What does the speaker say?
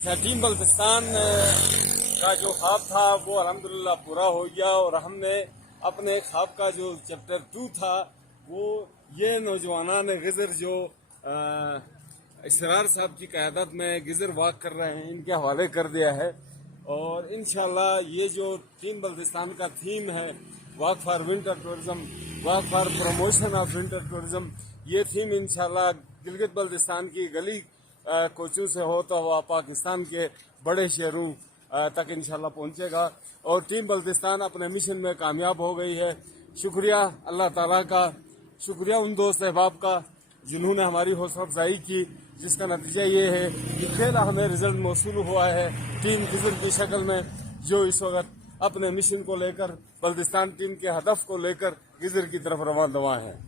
Team Baltistan का जो ख्वाब था वो अल्हम्दुलिल्लाह पूरा हो गया और हमने अपने ख्वाब का जो चैप्टर 2 था वो ये नौजवानान गिजर जो इसरार साहब की क़यादत में गिजर वॉक कर रहे हैं इनके हवाले कर दिया है। और इंशाल्लाह ये जो टीम बल्तिस्तान का थीम है walk for winter tourism, walk for promotion of winter tourism, ये थीम इंशाल्लाह गिलगित बल्तिस्तान की गली कोचों से होता हुआ पाकिस्तान के बड़े शहरों तक इंशाल्लाह पहुंचेगा और टीम बल्तिस्तान अपने मिशन में कामयाब हो गई है। शुक्रिया अल्लाह ताला का, शुक्रिया उन दोस्त अहबाब का जिन्होंने हमारी हौसला अफजाई की, जिसका नतीजा ये है कि फिर हमें रिजल्ट मौसूल हुआ है टीम गिजर की शक्ल में, जो इस वक्त अपने मिशन को लेकर बल्तिस्तान टीम के हदफ को लेकर गिजर की तरफ रवाना है।